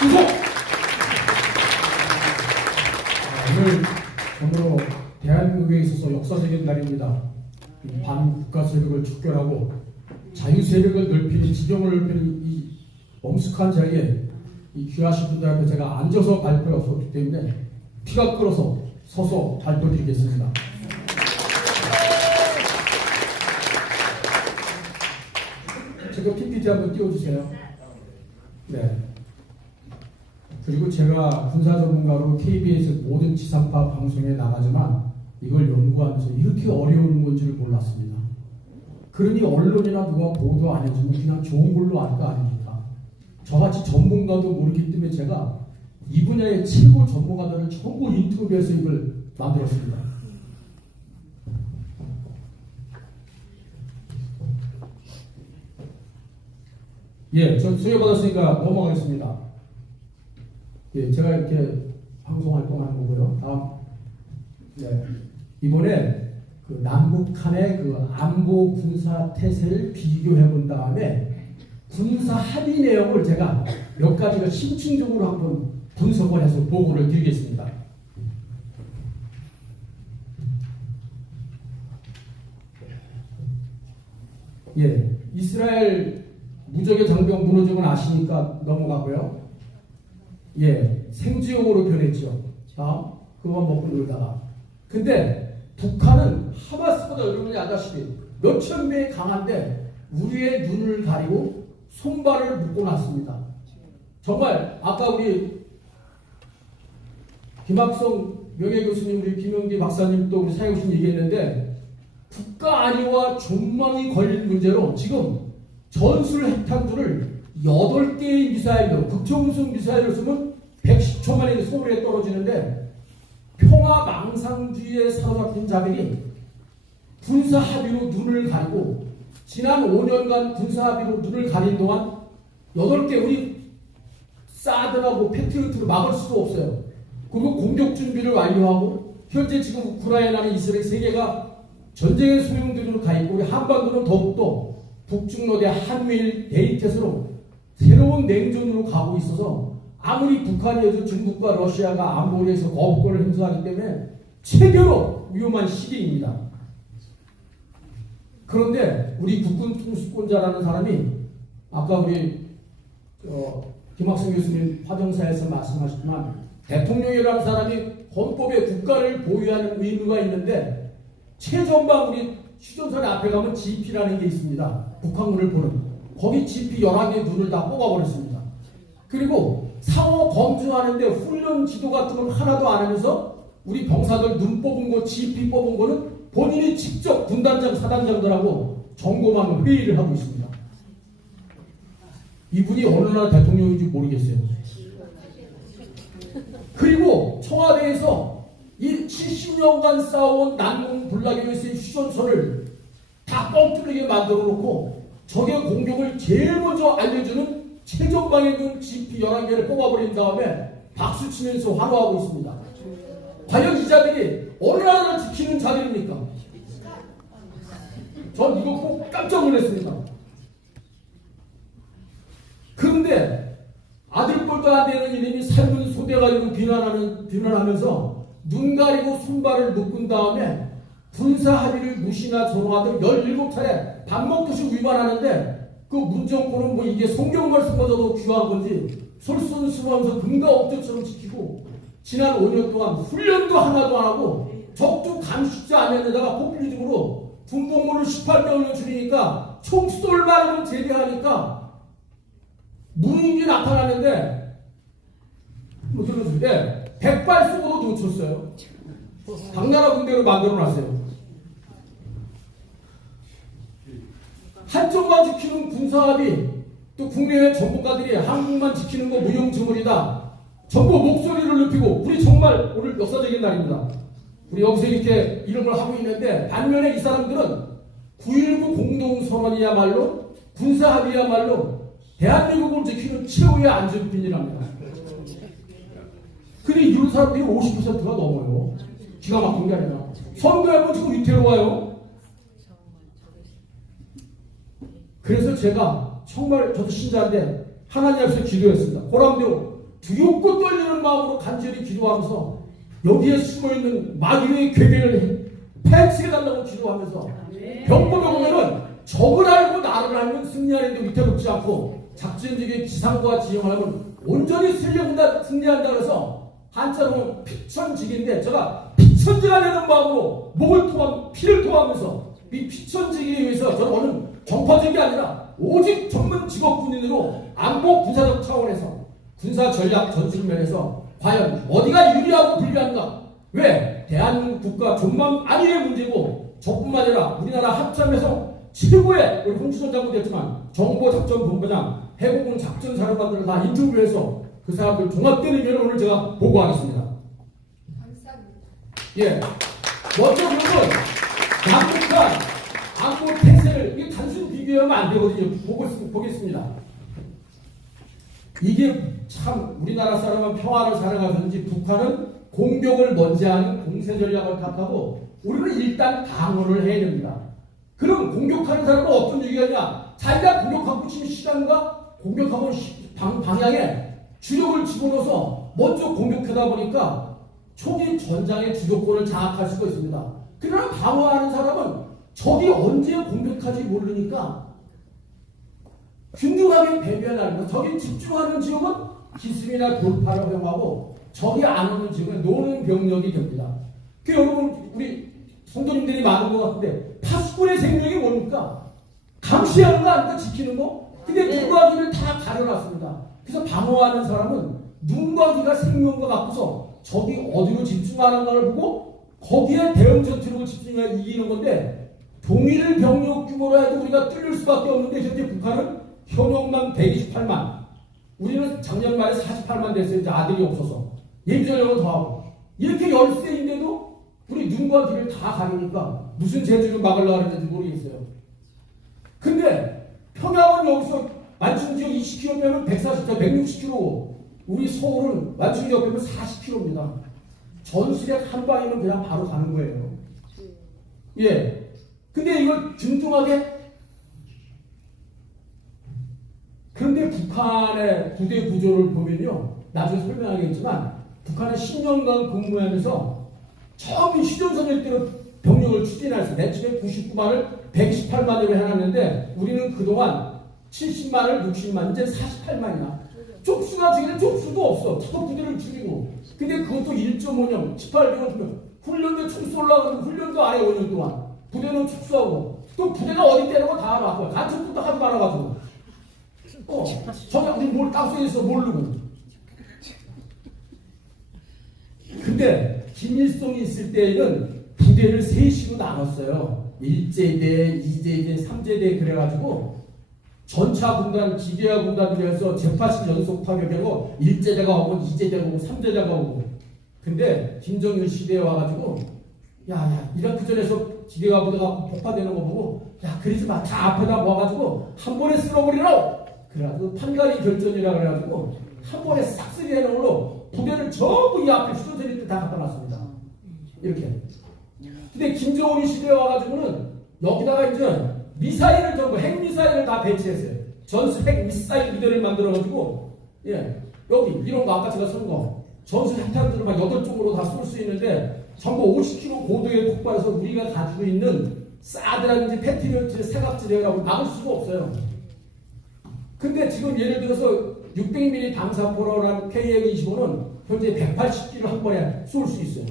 구속! 오늘 정말로 대한민국에 있어서 역사적인 날입니다. 반국가 세력을 척결하고 자유 세력을 넓히는, 지경을 넓히는 이 엄숙한 자리에 이 귀하신 분들 앞에 제가 앉아서 발표가 없었기 때문에 피가 끓어서 서서 발표드리겠습니다. 제가 PPT 한번 띄워주세요. 네. 그리고 제가 군사 전문가로 KBS 모든 지상파 방송에 나가지만 이걸 연구하면서 이렇게 어려운 건지를 몰랐습니다. 그러니 언론이나 누가 보도 안 해주면 그냥 좋은 걸로 알 거 아닙니까? 저같이 전문가도 모르기 때문에 제가 이 분야의 최고 전문가들을 전부 인터뷰해서 이걸 만들었습니다. 예, 전 수여받았으니까 넘어가겠습니다. 예, 제가 이렇게 방송 활동하는 거고요. 다음, 네, 이번에 그 남북한의 그 안보 군사 태세를 비교해 본 다음에 군사 합의 내용을 제가 몇 가지가 심층적으로 한번 분석을 해서 보고를 드리겠습니다. 예, 이스라엘 무적의 장벽 무너진 건 아시니까 넘어가고요. 예, 생지옥으로 변했죠. 자, 그거 먹고 놀다가. 근데 북한은 하마스보다 여러분이 알다시피 몇천 배에 강한데 우리의 눈을 가리고 손발을 묶어놨습니다. 정말 아까 우리 김학성 명예교수님, 우리 김영기 박사님 또 우리 사회교수님 얘기했는데 국가 안위와 존망이 걸린 문제로 지금 전술 핵탄두를 8개의 미사일로, 극초음속 미사일을 쓰면 110초 만에 서울에 떨어지는데 평화 망상주의에 사로잡힌 자들이 군사 합의로 눈을 가리고 지난 5년간 군사 합의로 눈을 가린 동안 8개 우리 사드나 패트리어트로 막을 수도 없어요. 그리고 공격 준비를 완료하고 현재 지금 우크라이나는 이스라엘 세 개가 전쟁의 소용돌이로 가 있고 우리 한반도는 더욱더 북중로대 한미일 대립태세로 새로운 냉전으로 가고 있어서 아무리 북한이 중국과 러시아가 안보리에서 거부권을 행사하기 때문에 최대로 위험한 시기입니다. 그런데 우리 국군 통수권자라는 사람이 아까 우리 김학성 교수님 화정사에서 말씀하셨지만 대통령이라는 사람이 헌법에 국가를 보유하는 의무가 있는데 최전방 우리 휴전선의 앞에 가면 GP라는 게 있습니다. 북한군을 보는. 거기 GP 11개 눈을 다 뽑아버렸습니다. 그리고 상호 검증하는데 훈련 지도 같은 건 하나도 안 하면서 우리 병사들 눈 뽑은 거, GP 뽑은 거는 본인이 직접 군단장, 사단장들하고 점검하는 회의를 하고 있습니다. 이분이 어느 나라 대통령인지 모르겠어요. 그리고 청와대에서 이 70년간 쌓아온 난공 불락에 의해서의 휴전선을 다 뻥뚫리게 만들어 놓고 적의 공격을 제일 먼저 알려주는 최전방에 있는 GP 11개를 뽑아버린 다음에 박수 치면서 환호하고 있습니다. 과연 이 자들이 어느 나라를 지키는 자들입니까? 전 이거 꼭 깜짝 놀랐습니다. 그런데 아들꼴도 안 되는 이름이 삶은 소대가지고 비난하면서 눈 가리고 손발을 묶은 다음에 군사 합의를 무시나 조롱하듯 17차례 밥 먹듯이 위반하는데 그 문정권은 뭐 이게 성경 말씀보다도 귀한 건지 솔선수범하면서 금가 옥조처럼 지키고 지난 5년 동안 훈련도 하나도 안 하고 적도 감시지 않는 데다가 포퓰리즘으로 군복무를 18개월로 줄이니까 총쏠 발음을 제대하니까 무인이 나타나는데 뭐 들어주는데 100발 쏘고도 놓쳤어요. 당나라 군대로 만들어놨어요. 한쪽만 지키는 군사합의, 또 국내외 전문가들이 한국만 지키는 거 무용지물이다. 전부 목소리를 높이고 우리 정말 오늘 역사적인 날입니다. 우리 여기서 이렇게 이름을 하고 있는데 반면에 이 사람들은 9.19 공동선언이야말로 군사합의야말로 대한민국을 지키는 최후의 안전핀이랍니다. 근데 이런 사람들이 50%가 넘어요. 기가 막힌 게 아니라. 선거해보면 지금 위태로워요. 그래서 제가 정말 저도 신자인데 하나님 앞에서 기도했습니다. 고람대로 두렵고 떨리는 마음으로 간절히 기도하면서 여기에 숨어있는 마귀의 괴계를 패치해달라고 기도하면서 병법에 보면은 적을 알고 나를 알면 승리하는데 위태롭지 않고 작전적인 지상과 지형을 하면 온전히 승리한다 그래서 한자로 피천직인데 제가 피천지가 되는 마음으로 피를 토하면서 이 피천지기에 의해서 저는 어느 정파적이 아니라 오직 전문 직업 군인으로 안보 군사적 차원에서 군사 전략 전술 면에서 과연 어디가 유리하고 불리한가? 왜? 대한민국 국가 존망 안위의 문제고 저뿐만 아니라 우리나라 합참에서 최고의 우리 홍지선 장군도 했지만 정보작전본부장 해군군 작전사령관들을 다 인터뷰해서 그 사람들 종합되는 의견을 오늘 제가 보고하겠습니다. 감사합니다. 예. 먼저 그러면 남북한 안보 태세를 이게 단순 비교하면 안 되거든요. 보겠습니다. 이게 참 우리나라 사람은 평화를 사랑하든지 북한은 공격을 먼저 하는 공세 전략을 탓하고 우리는 일단 방어를 해야 됩니다. 그럼 공격하는 사람은 어떤 얘기가 있냐? 자기가 공격하고 싶은 시간과 공격하고 방향에 주력을 집어넣어서 먼저 공격하다 보니까 초기 전장의 주도권을 장악할 수가 있습니다. 그러나 방어하는 사람은 적이 언제 공격할지 모르니까 균등하게 대비하는 거. 적이 집중하는 지역은 기습이나 돌파를 허용하고 적이 안 오는 지역은 노는 병력이 됩니다. 그 여러분 우리 성도님들이 많은 것 같은데 파수꾼의 생명이 뭡니까? 감시하는 거 아닙니까? 지키는 거? 근데 눈과 귀를 다 가려놨습니다. 그래서 방어하는 사람은 눈과 귀가 생명과 같고서 적이 어디로 집중하는가를 보고 거기에 대응 전투력을 집중해야 이기는 건데 동일 병력 규모로 해도 우리가 뚫릴 수밖에 없는데 현재 북한은 현역만 128만 우리는 작년 말에 48만 됐어요. 이제 아들이 없어서 예비전력을 더하고 이렇게 열세인데도 우리 눈과 귀를 다 가리니까 무슨 재주를 막으려고 하는지 모르겠어요. 근데 평양은 여기서 만춘지역 20km면 140km, 160km 우리 서울은 만춘지역 빼면 40km입니다. 전술핵 한 방이면 그냥 바로 가는 거예요. 예. 근데 이걸 균등하게 그런데 북한의 부대 구조를 보면요. 나중에 설명하겠지만 북한은 10년간 근무하면서 처음 휴전선일 때로 병력을 추진해서 맨 처음에 99만을 128만으로 해놨는데 우리는 그동안 70만을 60만 이제 48만이나 쪽수가 지금 쪽수도 없어. 첫 부대를 줄이고 근데 그것도 1.5년 18개월 훈련도 축소하려고 그러면 훈련도 안 해 5년 동안 부대는 축소하고 또 부대가 어디 때리고 다 바꿔 간첩부터 하지 말아가지고 저기 뭘 땅속에 있어 모르고 근데 김일성이 있을 때에는 부대를 3시로 나눴어요. 1제대, 2제대, 3제대 그래가지고 전차 군단, 기계화 군단으로 해서 제80 연속 파격하고 1제대가 오고 2제대가 오고 3제대가 오고 근데 김정일 시대에 와가지고 야 이라크 전에서 기계화 부대가 폭파되는 거 보고 야 그러지 마. 다 앞에다 모아가지고 한 번에 쓸어버리라고 그래가지고 판가리 결전이라 그래가지고 한 번에 싹 쓸이하는 걸로 부대를 전부 이 앞에 휴전선일 때 다 갖다 놨습니다. 이렇게. 근데 김정은이 시대에 와가지고는 여기다가 이제 미사일을 전부 핵미사일을 다 배치했어요. 전술 핵미사일 부대를 만들어가지고 예 여기 이런 거 아까 제가 쓴 거 전술 핵탄두를 막 8쪽으로 다 쏠 수 있는데 전부 50km 고도에 폭발해서 우리가 가지고 있는 사드라든지 패트리어트 사각지대라고 막을 수가 없어요. 근데 지금 예를 들어서 600mm 방사포로라는 KM-25는 현재 180기를 한 번에 쏠 수 있어요.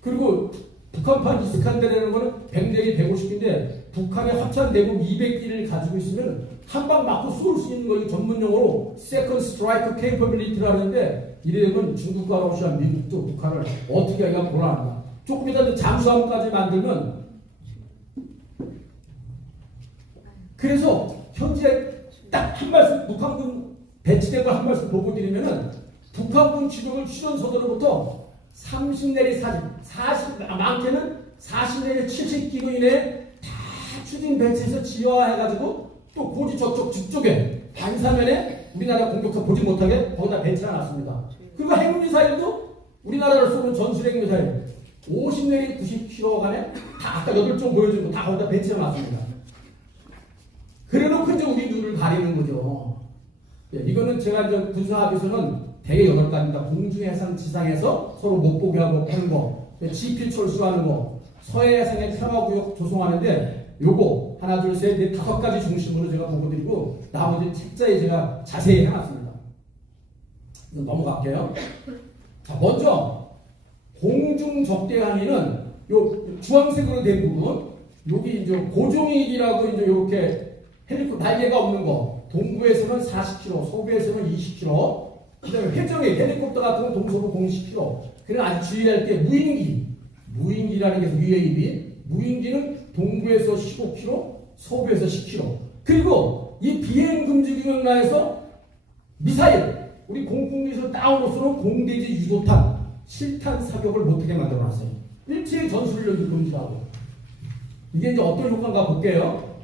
그리고 북한판 이스칸데르라는 거는 100대기 150기인데 북한의 합참 대공 200기를 가지고 있으면 한 방 맞고 쏠 수 있는 걸 전문용어로 Second Strike Capability라고 하는데 이래되면 중국과 러시아, 미국도 북한을 어떻게 하기가 곤란합니다. 조금 이따 잠수함까지 만들면 그래서 현재 딱 한 말씀 북한군 배치된 걸 한 말씀 보고 드리면은 북한군 주력을 휴전선으로부터 30 내리 40 많게는 40 내리 70km 이내에 다 추진 배치해서 지화해가지고 또 고지 저쪽 뒤쪽에 반사면에 우리나라 공격사 보지 못하게 거기다 배치해 놨습니다. 그리고 핵미사일도 우리나라를 쏘는 전술핵 미사일 50 내리 90km 간에 다 아까 8종 보여준 거 다 거기다 배치해 놨습니다. 그래놓고 이제 우리 눈을 가리는 거죠. 예, 이거는 제가 이제 군사합에서는 대개 8가지입니다. 공중해상 지상에서 서로 못 보게 하고 하는 거, GP 철수하는 거, 서해해상의 평화구역 조성하는데 요거 하나 둘 셋 넷 5가지 중심으로 제가 보고드리고 나머지 책자에 제가 자세히 해놨습니다. 넘어갈게요. 자, 먼저 공중적대 항해는 요 주황색으로 된 부분, 여기 이제 고종익이라고 이제 이렇게 날개가 없는 거, 동부에서는 40km, 서부에서는 20km, 그다음에 회전이 헬리콥터 같은 건 동서부 10km. 그리고 아주 주의할 게 무인기라는 게 UAV, 무인기는 동부에서 15km, 서부에서 10km. 그리고 이 비행 금지 구역내에서 미사일, 우리 공군에서 다운로스는 공대지 유도탄, 실탄 사격을 못하게 만들어놨어요. 일체의 전술을 금지하고. 이게 이제 어떤 효과인가 볼게요.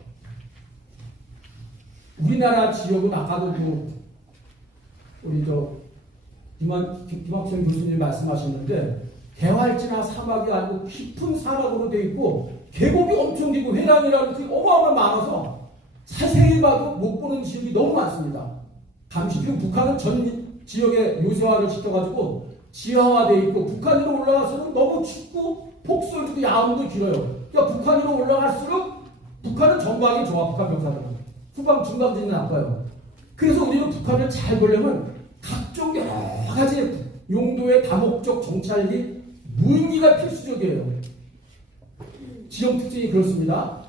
우리나라 지역은 아까도 우리 김학천 교수님 말씀하셨는데 개활지나 사막이 아니고 깊은 사막으로 되어 있고 계곡이 엄청 길고 해남이라는 게 어마어마하게 많아서 자세히 봐도 못 보는 지역이 너무 많습니다. 그리고 북한은 전 지역에 요새화를 시켜가지고 지하화되어 있고 북한으로 올라가서는 너무 춥고 폭설도 야음도 길어요. 그러니까 북한으로 올라갈수록 북한은 전방이 좋아. 북한 병사들은 후방 중간지는 나빠요. 그래서 우리는 북한을 잘 보려면 각종 여러 가지 용도의 다목적 정찰기 무인기가 필수적이에요. 지형 특징이 그렇습니다.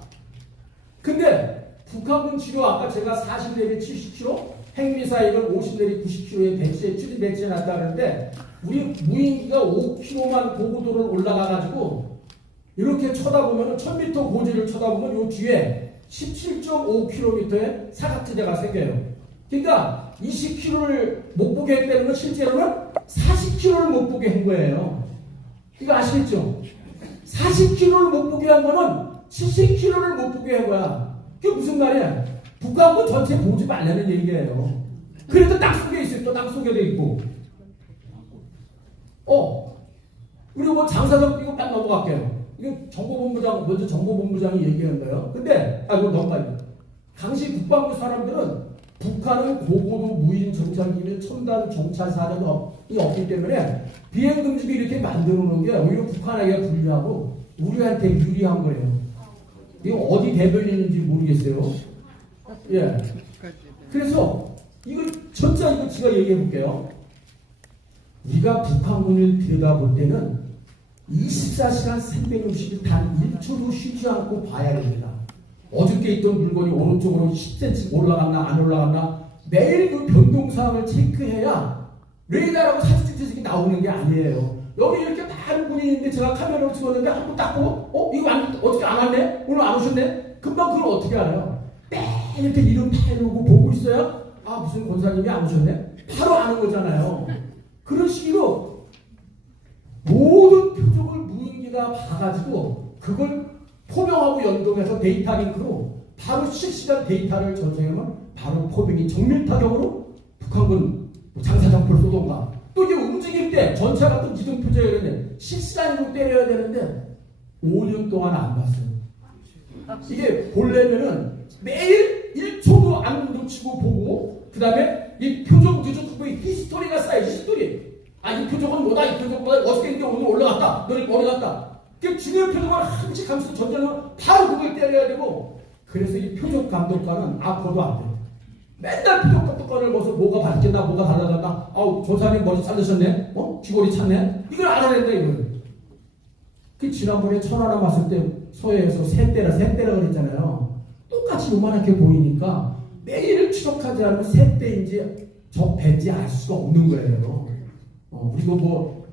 근데 북한군 주로 아까 제가 40내리 70km, 핵미사일을 50내리 90km에 추진 배치해 놨다는데 우리 무인기가 5km만 고고도를 올라가가지고 이렇게 쳐다보면 1000m 고지를 쳐다보면 요 뒤에 17.5km의 사각지대가 생겨요. 그러니까 20km를 못 보게 했다는 건 실제로는 40km를 못 보게 한 거예요. 이거 아시겠죠? 40km를 못 보게 한 거는 70km를 못 보게 한 거야. 그게 무슨 말이야? 북한군 전체 보지 말라는 얘기예요. 그래도 땅속에 있어요. 또 땅속에도 있고. 그리고 뭐 장사정 이거 딱 넘어갈게요. 이거 정보본부장, 먼저 정보본부장이 얘기한 거예요. 근데, 이거 넘어가요. 당시 국방부 사람들은 북한은 고고도 무인 정찰기는 첨단 정찰 사정이 없기 때문에 비행 금지도 이렇게 만들어 놓은 게 오히려 북한에게 불리하고 우리한테 유리한 거예요. 이거 어디 대변인인지 모르겠어요. 예. 그래서 이걸 전체 이거 제가 얘기해 볼게요. 우리가 북한군을 들여다볼 때는 24시간 360일 단 1초도 쉬지 않고 봐야 됩니다. 어저께 있던 물건이 오른쪽으로 10cm 올라갔나 안 올라갔나 매일 그 변동사항을 체크해야 레이더라고 사진 찍듯이 나오는 게 아니에요. 여기 이렇게 많은 분이 있는데 제가 카메라로 찍었는데 한 번 딱 보고 이거 어떻게 안 왔네? 오늘 안 오셨네? 금방 그걸 어떻게 알아요? 매일 이렇게 이름 패놓고 보고 있어요? 무슨 권사님이 안 오셨네? 바로 아는 거잖아요. 그런 식으로 모든 표적을 무인기가 봐가지고 그걸 포병하고 연동해서 데이터 링크로 바로 실시간 데이터를 전송하면 바로 포병이 정밀 타격으로 북한군 장사정포를 쏘던가 또 이제 움직일 때 전차 같은 기동 표적이 있는데 실시간으로 때려야 되는데 5년 동안 안 봤어요. 이게 보려면은 매일 1초도 안 놓치고 보고 그 다음에 이 표적 누적 후보의 히스토리가 쌓여 히스토리. 이 표적은 뭐다, 이 표적은 뭐다, 어떻게 했는데 오늘 올라갔다, 너를 올라갔다. 그 중요한 표적을 한씩 하면서 전쟁을 바로 그걸 때려야 되고, 그래서 이 표적 감독관은 아파도 안 돼요. 맨날 표적 감독관을 보면서 뭐가 바뀌었나, 뭐가 달라졌나, 저 사람이 머리 잘르셨네, 귀걸이 찼네, 이걸 알아낸다, 이걸. 그 지난번에 천안함 왔을 때 서해에서 새떼라 그랬잖아요. 똑같이 요만하게 보이니까 매일 추적하지 않으면 새떼인지 적 배인지 알 수가 없는 거예요. 우리도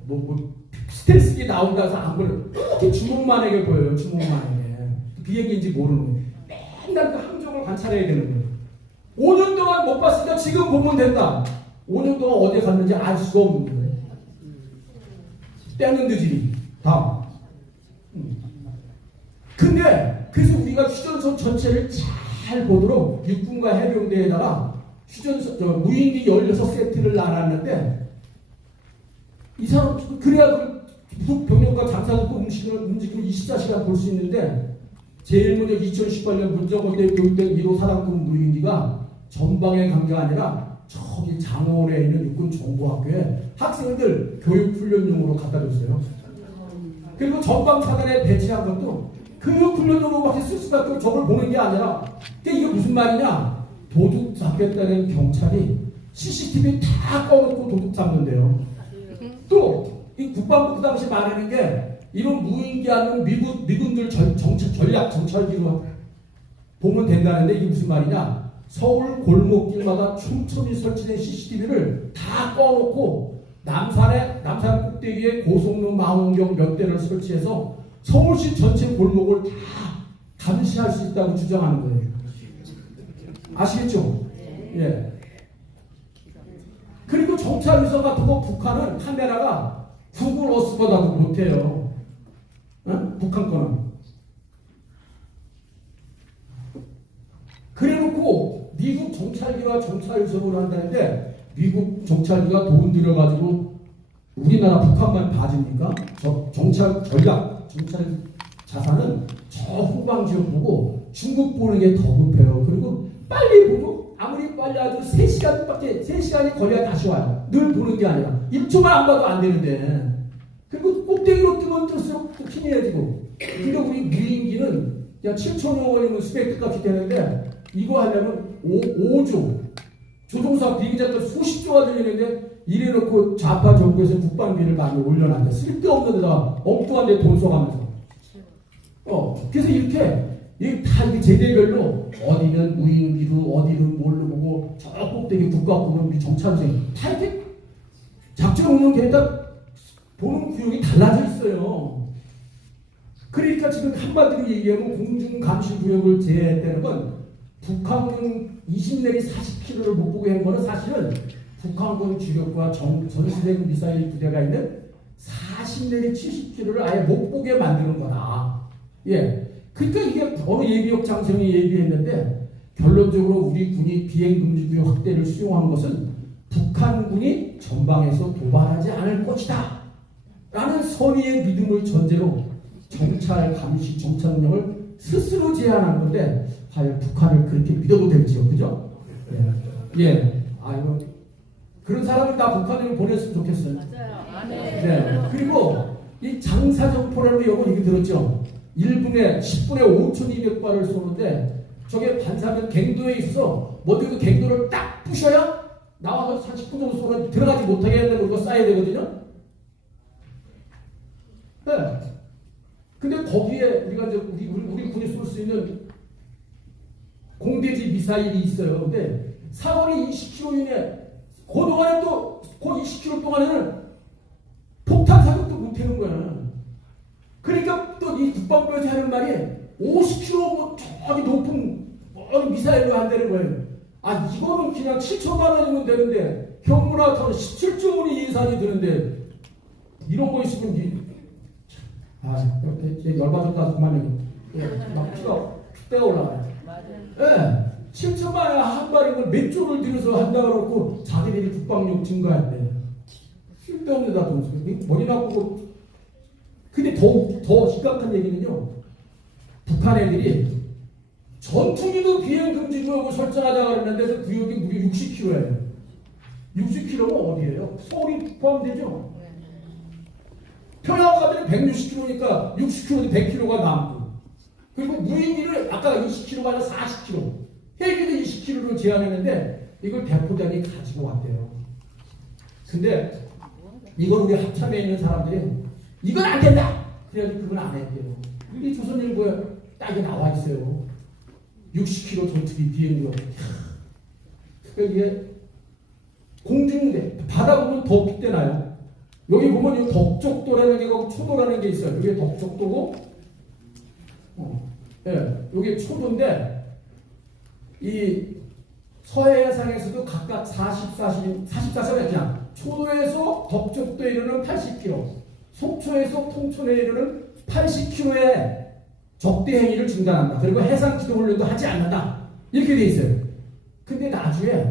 스텔스기 나온다 해서 안 보여. 이렇게 주먹만하게 보여요. 주먹만하게. 비행기인지 모르는 거예요. 맨날 그 함정을 관찰해야 되는 거예요. 5년 동안 못 봤으니까 지금 보면 된다. 5년 동안 어디에 갔는지 알 수가 없는 거예요. 때는 늦으니. 다음. 근데 그래서 우리가 휴전선 전체를 잘 보도록 육군과 해병대에다가 무인기 16세트를 놔놨는데 이 사람 그래야 부속 병력과 장사들고 움직임을 24시간 볼 수 있는데 제일 먼저 2018년 문정원대 교육대 1호 사단급 무인기가 전방의 강제가 아니라 저기 장원에 있는 육군정보학교에 학생들 교육훈련용으로 갖다 줬어요. 그리고 전방차단에 배치한 것도 교육훈련용으로밖에 쓸 수밖에 없고 저걸 보는 게 아니라 이게 무슨 말이냐? 도둑 잡겠다는 경찰이 CCTV 다 꺼놓고 도둑 잡는데요. 또 이 국방부 그 당시 말하는 게 이런 무인기하는 미군들 전략 정찰기로 보면 된다는데 이게 무슨 말이냐? 서울 골목길마다 촘촘히 설치된 CCTV를 다 꺼놓고 남산 꼭대기에 고성능 망원경 몇 대를 설치해서 서울시 전체 골목을 다 감시할 수 있다고 주장하는 거예요. 아시겠죠? 예. 그리고 정찰 위성 같은 거 북한은 카메라가 구글 어스보다도 못해요. 어? 북한 거는. 그래놓고 미국 정찰기와 정찰 위성으로 한다는데 미국 정찰기가 돈 들여가지고 우리나라 북한만 봐줍니까? 정찰 자산은 저 후방 지역 보고 중국 보는 게 더 급해요. 그리고 빨리 보고 아무리 빨리 해도 3시간이 걸려야 다시 와요. 늘 보는 게 아니라 1초만 안 봐도 안 되는데. 그리고 꼭대기로 뜨면 뜰수록 희미해지고. 근데 우리 무인기는 야 7천여 원이면 수백 값이 되는데 이거 하려면 5조 조종사 비행장들 수십 조가 들리는데 이래놓고 좌파 정부에서 국방비를 많이 올려놨는데 쓸데없는 데다가 엉뚱한 데 돈 써가면서 그래서 이렇게 다 이게 제대별로 어디는 무인기로 어디는 뭘로 보고 저 꼭대기 국가보면 우리 정찰생 다 이렇게 작전 오는 게 다 보는 구역이 달라져 있어요. 그러니까 지금 한마디로 얘기하면 공중감시구역을 제외했다는 건 북한군 20 내지 40km를 못 보게 한 거는 사실은 북한군 주력과 전시된 미사일 부대가 있는 40 내지 70km를 아예 못 보게 만드는 거다. 예. 그러니까 이게 어느 예비역 장성이 얘기했는데 결론적으로 우리 군이 비행금지구역 확대를 수용한 것은 북한군이 전방에서 도발하지 않을 것이다. 라는 선의의 믿음을 전제로 정찰, 감시, 정찰 능력을 스스로 제안한 건데 과연 북한을 그렇게 믿어도 될지요, 그죠? 예. 아이고 그런 사람을 다 북한으로 보냈으면 좋겠어요. 맞아요. 네. 그리고 이 장사정포라는 영어 얘기 들었죠? 1분에 10분에 5,200발을 쏘는데 저게 반사면 갱도에 있어서 먼저 갱도를 딱 부셔야 나와서 30분 정도 쏘면 들어가지 못하게 하는데 우리가 쏴야 되거든요. 네. 근데 거기에 우리가 이제 우리 군이 쏠 수 있는 공대지 미사일이 있어요. 근데 사거리 20km 이내 그동안에 또 그 20km 동안에는 폭탄 사격도 못하는 거야. 그러니까 또 이 국방부에서 하는 말이 50km 뭐 저기 높은 미사일로 한다는 거예요. 아 이거는 그냥 7천만 원이면 되는데 현무라터는 17조 원이 예산이 드는데 이런 거 있으면 이제 열받았다 그만해. 막 피가 떼어 올라가요. 예. 7천만 원에 한 발인 몇 조를 들여서 한다 그러고 자기들이 국방력 증가한대. 쓸데없는 다 돈 쓰고 머리 나쁘고. 근데 더 심각한 얘기는요. 북한 애들이 전투기도 비행금지구역을 설정하자 그러는데 그 구역이 무려 60km예요. 60km면 어디예요? 서울이 포함되죠? 평양가들이 160km니까 60km, 100km가 남고. 그리고 무인기를 아까 20km가 아니라 40km. 헬기도 20km로 제한했는데 이걸 대포단이 가지고 왔대요. 근데 이건 우리 합참에 있는 사람들이 이건 안 된다! 그래가지고 그건 안 했대요. 이 조선일보에 딱 나와 있어요. 60km 전투기 비행기가. 그러니까 이게 공중대, 바다 보면 더 빗대나요. 여기 보면 이 덕적도라는 게 있고 초도라는 게 있어요. 이게 덕적도고, 이게 초도인데, 이 서해상에서도 각각 44선에 그냥 초도에서 덕적도에 이르는 80km, 속초에서 통천에 이르는 80km의 적대 행위를 중단한다. 그리고 해상 지도 훈련도 하지 않는다. 이렇게 돼 있어요. 근데 나중에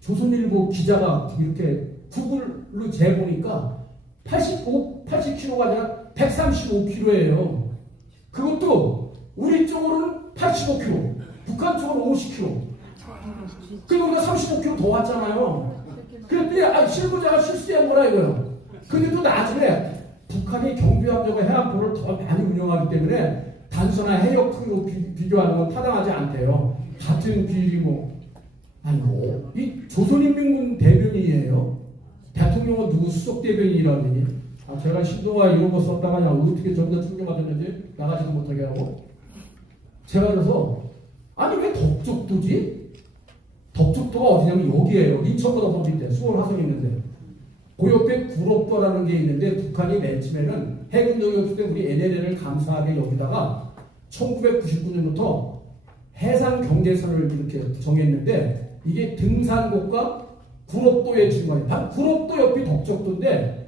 조선일보 기자가 이렇게 구글로 재보니까 80km가 아니라 135km예요. 그것도 우리 쪽으로는 85km, 북한 쪽으로는 50km. 그리고 우리가 35km 더 왔잖아요. 그랬더니 실무자가 실수한 거라 이거예요. 근데 또 나중에 북한이 경비함정과 해안포를 더 많이 운영하기 때문에 단순한 해역으로 비교하는 건 타당하지 않대요. 같은 비율이 아니고 이 조선인민군 대변인이에요. 대통령은 누구 수석 대변인이라고 하니? 제가 신동아 이런 거 썼다가 어떻게 전부 다 충격받았는지 나가지도 못하게 하고 제가 그래서 왜 덕적도지? 덕적도가 어디냐면 여기에요. 인천보다 더 밑에 수월 화성이 있는데 그 옆에 구롭도라는 게 있는데 북한이 맨 처음에는 해군력이 없을 때 우리 NLL을 감사하게 여기다가 1999년부터 해상 경계선을 이렇게 정했는데 이게 등산곡과 구롭도의 중간에 바로 구롭도 옆이 덕적도인데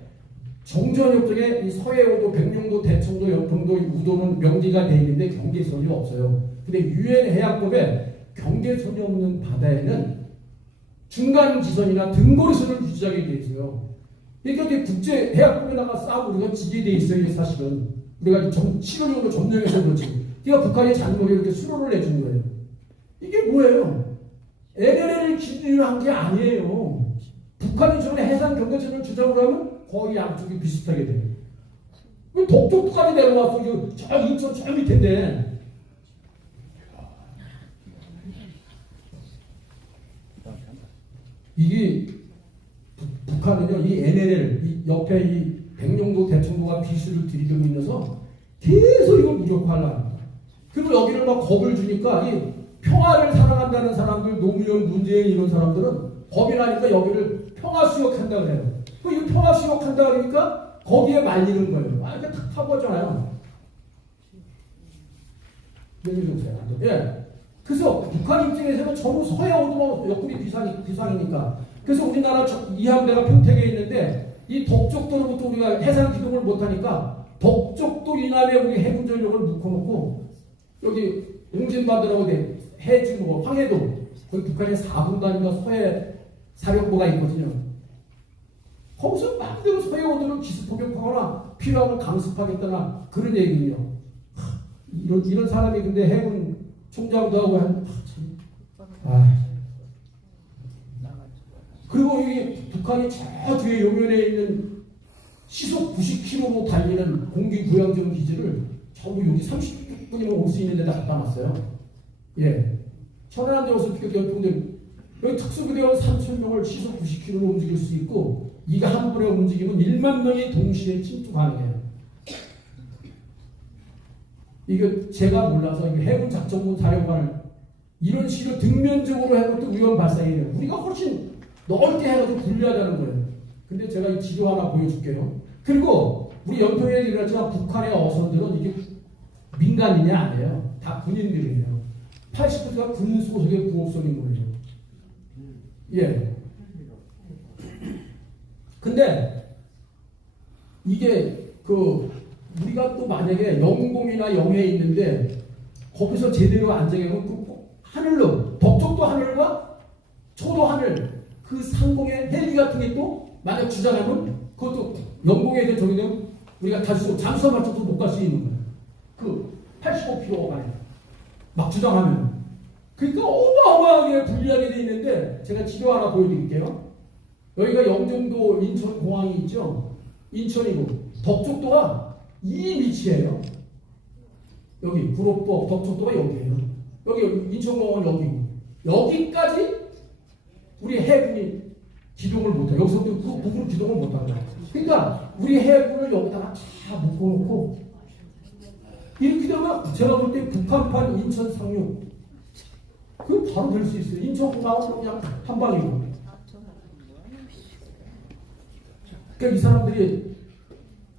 정전역 쪽에 이 서해오도, 백령도, 대청도, 연평도, 우도는 명기가 되어 있는데 경계선이 없어요. 근데 유엔 해양법에 경계선이 없는 바다에는 중간 지선이나 등거리선을 유지하게 되어 있어요. 그러니까 국제 해양법에다가 싸우고 우리가 지게 되어 있어요. 사실은 우리가 실효적으로 점령해서 그렇지. 그러니까 북한이 잔머리 이렇게 수로를 내주는 거예요. 이게 뭐예요? NLL을 기준으로 한 게 아니에요. 북한이 저번에 해상 경계선을 주장을 하면 거의 양쪽이 비슷하게 돼요. 왜 덕적도까지 내려왔어? 저 인천 저 밑인데. 이게 북한은요, 이 NLL, 이 옆에 이 백령도, 대청도가 비수를 들이대고 있어서 계속 이걸 무력화하려고 합니다. 그리고 여기를 막 겁을 주니까 이 평화를 사랑한다는 사람들, 노무현, 문재인 이런 사람들은 겁이 나니까 여기를 평화수역한다 그래요. 이거 평화수역한다 그러니까 거기에 말리는 거예요. 이렇게 탁 타보잖아요. 예. 그래서 북한 입장에서는 전부 서해오도 옆구리 비상이니까. 그래서 우리나라 이함대가 평택에 있는데 이 덕적도로부터 우리가 해상 기동을 못하니까 덕적도 이남에 우리 해군 전력을 묶어놓고 여기 옹진바다라고 돼 해주 황해도 거기 북한의 4분 단위가 서해 사령부가 있거든요. 거기서 마음대로 서해오도를 기습폭격하거나 필요하면 강습하겠다나 그런 얘기예요. 이런 사람이 근데 해군 총장도 하고 그리고 여기 북한이 저 뒤에 요면에 있는 시속 90km로 달리는 공기부양정 기지를 전부 여기 30분이면 올 수 있는 데다 갖다 놨어요. 예. 천안함대 어설프게 연평된 여기 특수부대원 3,000명을 시속 90km로 움직일 수 있고 이가 한 번에 움직이면 1만 명이 동시에 침투 가능해요. 이거 제가 몰라서 해군 작전부 사령관을 이런 식으로 등면적으로 해도 위험 발생이에요. 우리가 훨씬 넓게 해가지고 분리하자는 거예요. 근데 제가 이 지도 하나 보여줄게요. 그리고 우리 연평에 얘기했지만 북한의 어선들은 이게 민간인이 아니에요. 다 군인들이에요. 80%가 군 소속의 부호선인 거예요. 예. 근데 이게 우리가 또 만약에 영공이나 영해에 있는데 거기서 제대로 안정해놓으면 하늘로 덕적도 하늘과 초도 하늘 그 상공에 헬기 같은 게 또 만약 주장하면 그것도 영공에 대한 정의는 우리가 갈수록 잠수함 발전도 못 갈 수 있는 거예요. 그 85km 안에 막 주장하면 그러니까 어마어마하게 불리하게 돼 있는데 제가 지도 하나 보여드릴게요. 여기가 영종도 인천 공항이 있죠. 인천이고 덕적도가 이 위치예요. 여기 구롭도 덕적도가 여기예요. 여기 인천공항은 여기고 여기까지 우리 해군이 기동을 못해요. 여기서부터 그 부분으로 기동을 못하는 거예요. 그러니까 우리 해군을 여기다가 다 묶어놓고 이렇게 되면 제가 볼 때 북한판 인천 상륙 그 바로 될 수 있어요. 인천공항은 그냥 한 방이고. 그러니까 이 사람들이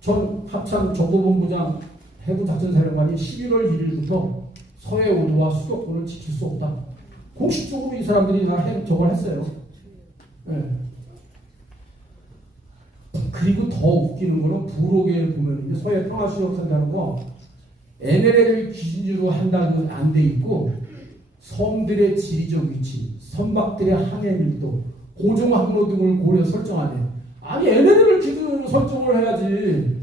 전 합참 정보본부장 해군작전사령관이 11월 1일부터 서해오도와 수도권을 지킬 수 없다. 공식적으로 이 사람들이 다 저걸 했어요. 네. 그리고 더 웃기는 거는 부록에 보면 이제 서해 평화수역한다는 거 NLL을 기준으로 한다는 건 안 돼 있고 섬들의 지리적 위치, 선박들의 항해 밀도, 고정 항로 등을 고려 설정하네. 아니 NLL을 기준으로 설정을 해야지.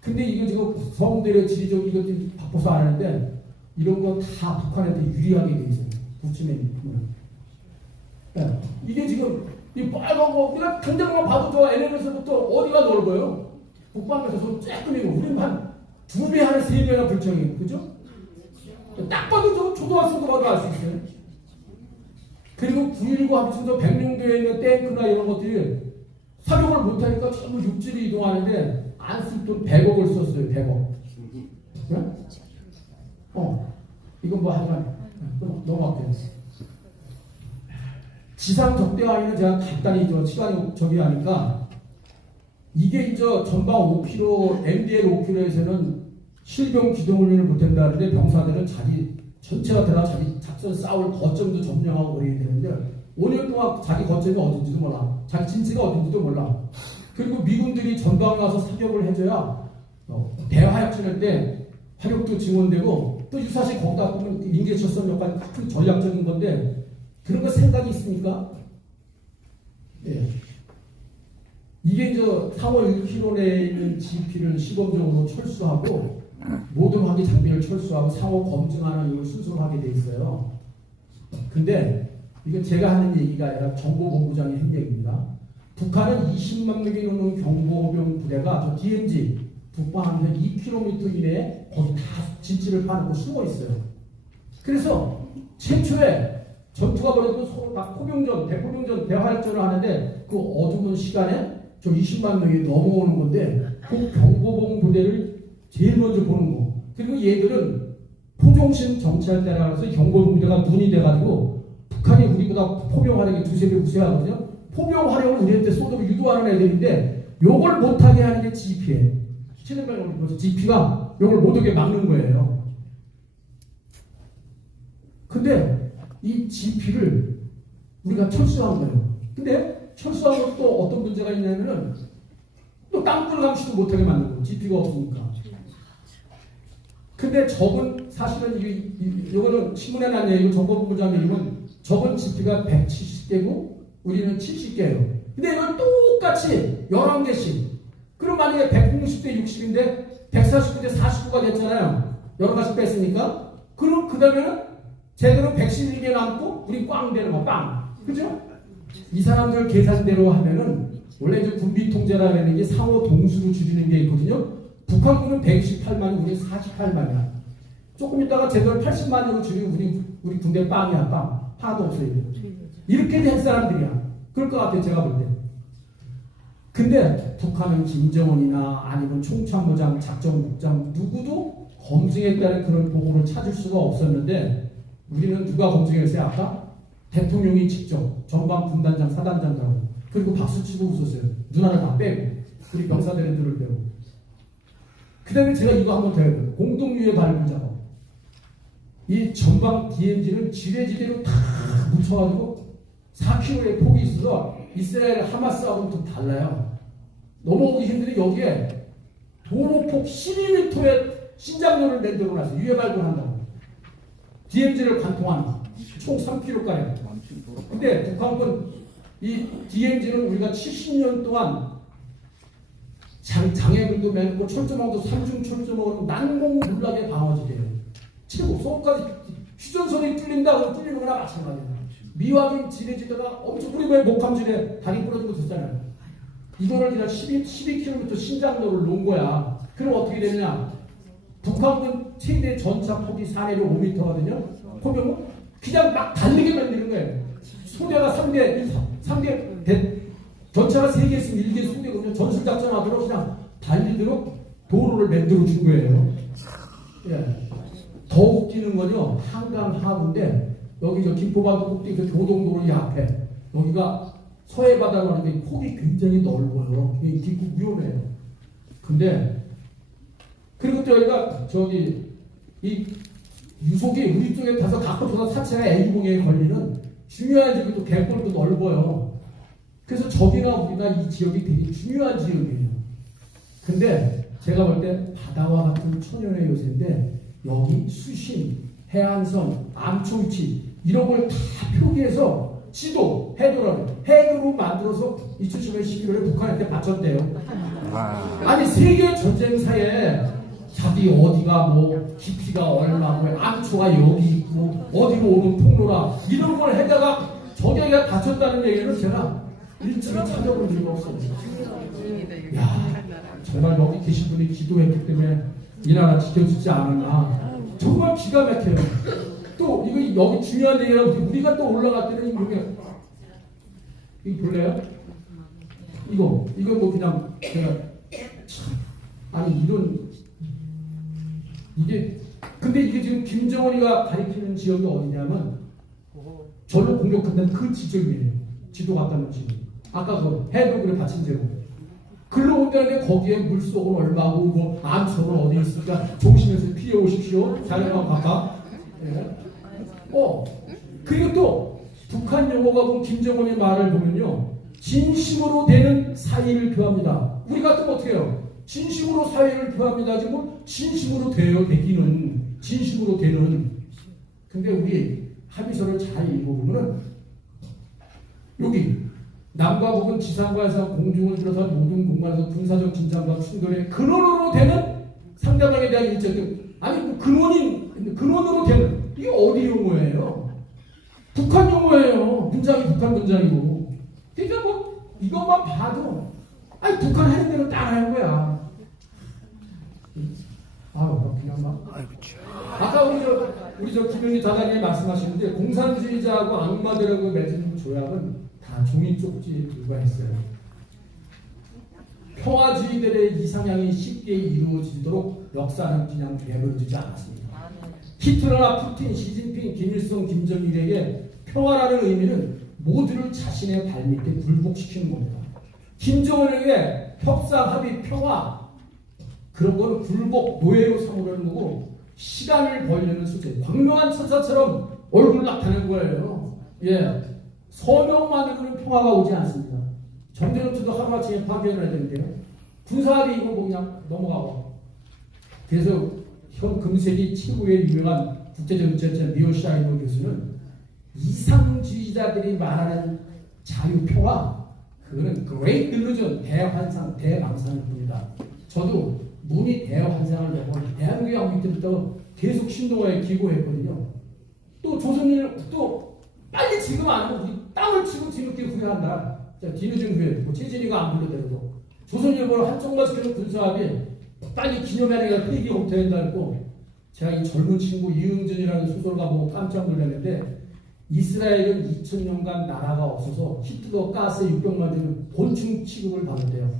근데 이거 지금 섬들의 지리적 이것들이 바빠서 안 하는데 이런 거 다 북한한테 유리하게 돼 있어요. 부침에 보면 예. 이게 지금 이 빨간 거 그냥 당장만 봐도 저 LM에서부터 어디가 넓어요? 북방에서 쬐끔이고 우리는 한 2배 하나 3배나 불청이 그죠? 딱 봐도 저 초등학생도 봐도 알 수 있어요. 그리고 9.19 합쳐서 백령도에 있는 탱크나 이런 것들이 사격을 못하니까 전부 육지로 이동하는데 안 쓸 돈 100억을 썼어요. 100억. 네? 이건 뭐 하지만 넘어갈게요. 지상 적대화에는 제가 간단히 시간이 저기 하니까 이게 이제 전방 5km, MDL 5km에서는 실병 기동훈련을 못한다는데 병사들은 자기 전체가 들어가 자기 작전 싸울 거점도 점령하고 그래야 되는데 5년 동안 자기 거점이 어딘지도 몰라. 자기 진지가 어딘지도 몰라. 그리고 미군들이 전방에 와서 사격을 해줘야 대화약전할 때 화력도 증원되고 또 유사시 거기다 보면 인계철선 역할 큰 전략적인 건데 그런 거 생각이 있습니까? 예. 이게 이제 상호 1km 내에 있는 GP를 시범적으로 철수하고 모든 화기 장비를 철수하고 상호 검증하는 이걸 순서로 하게 돼 있어요. 근데 이건 제가 하는 얘기가 아니라 정보본부장의 행적입니다. 북한은 20만 명이 넘는 경보병 부대가 저 DMZ 북방한 2km 이내에 거기 다 진지를 파놓고 숨어 있어요. 그래서 최초에 전투가 벌어지고 서로 다 포병전, 대포병전, 대화약전을 하는데 그 어두운 시간에 저 20만 명이 넘어오는 건데 그 경보봉 부대를 제일 먼저 보는 거. 그리고 얘들은 포종신 정찰 때라서 경보봉 부대가 눈이 돼가지고 북한이 우리보다 포병 화력이 2~3배 우세하거든요. 포병 화력을 우리한테 쏘도록 유도하는 애들인데 요걸 못하게 하는 게 GP예요. 신흥병을 GP가 요걸 못하게 막는 거예요. 근데 이 GP를 우리가 철수한 거예요. 근데 철수하고 또 어떤 문제가 있냐면은 또 땅굴 감시도 못하게 만든 거예요. GP가 없으니까. 근데 적은 사실은 이거는 신문에 난 얘기고 정보본부장 얘기는 적은 GP가 170개고 우리는 70개예요. 근데 이건 똑같이 11개씩. 그럼 만약에 160대 60인데 149대 49가 됐잖아요. 여러 가지 뺐으니까. 그럼 그 다음에는 쟤들은 112개 남고 우리 꽝 되는 거 빵. 그죠? 이 사람들 계산대로 하면은 원래 이제 군비 통제라는 게 상호 동수로 줄이는 게 있거든요. 북한군은 128만이 우리 48만이야. 조금 있다가 쟤들 80만으로 줄이면 우리 군대 빵이야 빵. 하나도 없어요. 이렇게 된 사람들이야. 그럴 것 같아요. 제가 볼 때. 근데 북한은 김정은이나 아니면 총참모장, 작전국장 누구도 검증했다는 그런 보고를 찾을 수가 없었는데 우리는 누가 검증했어요? 아까? 대통령이 직접 전방 분단장, 사단장들하고 그리고 박수치고 웃었어요. 누나를 다 빼고 우리 병사들을 빼고 그 다음에 제가 이거 한번 더 해야 돼요. 공동유해 발굴 작업. 이 전방 DMZ는 지뢰지대로 다 묻혀가지고 4km의 폭이 있어서 이스라엘 하마스하고는 좀 달라요. 넘어오기 힘든데 여기에 도로폭 12m의 신장로를 만들어놨어요. 유해 발굴한다고. DMZ를 관통하는 거. 총 3km가량. 근데 북한군 이 DMZ는 우리가 70년 동안 장애물도 맺고 철조망도 삼중 철조망으로 난공불락의 방어지대요. 최고 서울까지 휴전선이 뚫린다고 뚫리는 거나 마찬가지예요. 미확인 지뢰지대가 엄청 우리 왜 목함지대 다리 부러지고 됐잖아요. 이거를 그냥 12km 신장로를 놓은 거야. 그럼 어떻게 되느냐? 북한군 최대 전차 폭이 4내려 5m거든요. 포병은 그냥 막 달리게 만드는 거예요. 소대가 3대 전차가 3개 있으면 1개 소대거든요. 전술작전하도록 그냥 달리도록 도로를 만들어 준 거예요. 예. 더 웃기는 건요. 한강 하구인데 여기 저 김포바도 꼭대기 그 교동도로 이 앞에 여기가 서해바다로 하는데 폭이 굉장히 넓어요. 깊고 위험해요. 근데 그리고 또 여기가 저기 이 유속이 우리 쪽에 가서 가끔보다 사체가 A봉에 걸리는 중요한 지역이 또 갯벌도 넓어요. 그래서 저기나 우리나 이 지역이 되게 중요한 지역이에요. 근데 제가 볼 때 바다와 같은 천연의 요새인데 여기 수심, 해안선, 암초 위치 이런 걸 다 표기해서 지도, 해도로 만들어서 2011년 11월에 북한한테 바쳤대요. 아니 세계 전쟁사에 자기 어디가 뭐 깊이가 얼마고 암초가 여기 있고 어디로 오는 통로라 이런 걸 해다가 저기가 다쳤다는 얘기는 제가 일찍이 찾아본 적이 없어요. 야, 정말 여기 계신 분이 기도했기 때문에 이 나라 지켜주지 않았나. 정말 기가 막혀요. 또 이거 여기 중요한 얘기라고 우리가 또 올라갈 때는 이거 볼래요? 이거 뭐 그냥 제가 참 아니 이런 이게 근데 이게 지금 김정은이가 가리키는 지역이 어디냐면 저를 공격한다는 그 지점이에요. 지도 갖다 놓지. 아까 그 해도 그래 받친 대로. 글로 온다는데 거기에 물속은 얼마고 뭐 암석은 어디 있을까 조심해서 피해 오십시오. 자연만 가까. 예. 그리고 또 북한 용어가 본 김정은의 말을 보면요. 진심으로 되는 사의를 표합니다. 우리 같으면 어떻게 해요? 진심으로 사의를 표합니다. 지금 뭐 진심으로 돼요. 되기는. 진심으로 되는. 근데 우리 합의서를 잘 읽어보면은 여기 남과 북은 지상과 해상 공중을 비롯한 모든 공간에서 군사적 긴장과 충돌의 근원으로 되는 상대방에 대한 일적 아니 뭐 근원으로 되는 이게 어디 용어예요? 북한 용어예요. 문장이 북한 문장이고. 그러니까 뭐 이것만 봐도 아니 북한 하는 대로 따라하는 거야. 그냥 막. 아까 우리 저 김영희 다단이 말씀하시는데 공산주의자하고 악마들하고 맺은 조약은 다 종이 쪽지에 불과했어요. 평화주의들의 이상향이 쉽게 이루어지도록 역사는 그냥 내버려두지 않았습니다. 히틀러나 푸틴, 시진핑, 김일성, 김정일에게 평화라는 의미는 모두를 자신의 발밑에 굴복시키는 겁니다. 김정은에게 협상, 합의, 평화 그런 거는 굴복, 노예로 삼으려는 거고 시간을 벌려는 수제 광명한 천사처럼 얼굴 나타내는 거예요. 예, 서명만으로는 평화가 오지 않습니다. 전쟁투도 하루아침에 파괴를 해야 되는데요. 군사합의 이거 뭐 그냥 넘어가고. 그래서 현 금세기 최고의 유명한 국제정치학자 리오 샤이머 교수는 이상주의자들이 말하는 자유평화 그거는 Great Delusion, 대환상, 대망상일 뿐이다. 저도 문이 대환상을 내고 대한민국에 왔을 때부터 계속 신동아에 기고했거든요. 또 조선일 또 빨리 지금 안 하고 우리 땅을 치고 뒤늦게 후회한다. 뒤늦은 후회. 뭐 최진이가 안 불러대도 조선일보를 한쪽만 시키는 군사합이 빨리 기념회가 폐기 못된다고 제가 이 젊은 친구 이응준이라는 소설가 보고 깜짝 놀랐는데 이스라엘은 2000년간 나라가 없어서 히틀러 가스에 600만 대는 곤충 취급을 받았대요.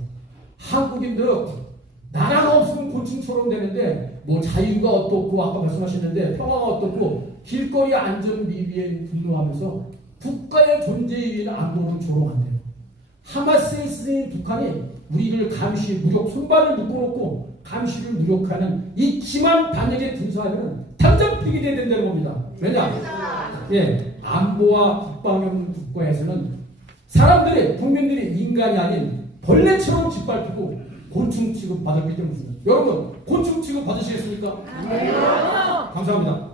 한국인들은 나라가 없으면 곤충처럼 되는데 뭐 자유가 어떻고 아까 말씀하셨는데 평화가 어떻고 길거리 안전 미비에 분노하면서 국가의 존재 이유는 안보를 조롱한대요. 하마스에 쓰인 북한이 우리를 감시 무력 손발을 묶어놓고 감시를 무력화하는 이 기만 단역의 군사하면 당장 폐기돼야 된다는 겁니다. 왜냐? 예, 안보와 국방력 국가에서는 사람들이 국민들이 인간이 아닌 벌레처럼 짓밟히고 곤충 취급 받았기 때문입니다. 여러분 곤충 취급 받으시겠습니까? 감사합니다.